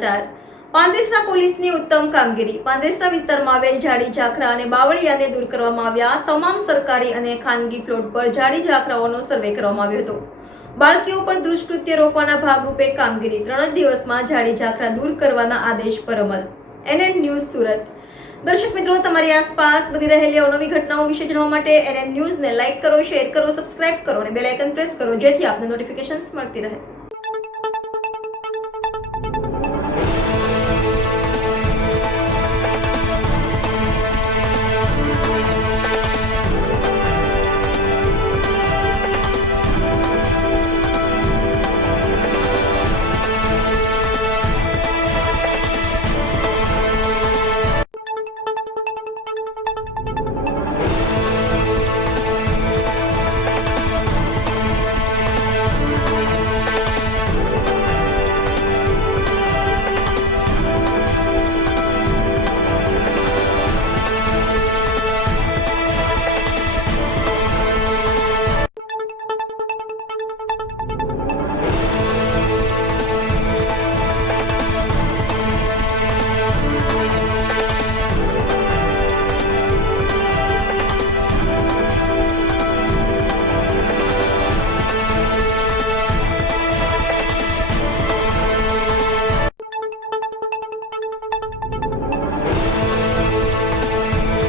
સમાચાર પાંદેસરા પોલીસની ઉત્તમ કામગીરી। પાંદેસરા વિસ્તારમાં આવેલ જાડી ઝાખરા અને બાવળિયાને દૂર કરવામાં આવ્યા। તમામ સરકારી અને ખાનગી પ્લોટ પર જાડી ઝાખરાઓનો સર્વે કરવામાં આવ્યો હતો। બાળકીઓ પર દુષ્કૃત્ય રોકવાના ભાગરૂપે કામગીરી। 3 જ દિવસમાં જાડી ઝાખરા દૂર કરવાના આદેશ પર અમલ। NN news Surat. દર્શક મિત્રો, તમારી આસપાસ બની રહેલી અવનવી ઘટનાઓ વિશે જાણવા માટે NN ન્યૂઝને લાઇક કરો, શેર કરો, સબસ્ક્રાઇબ કરો અને બેલ આઇકન પ્રેસ કરો, જેથી આપને નોટિફિકેશન્સ મળતી રહે।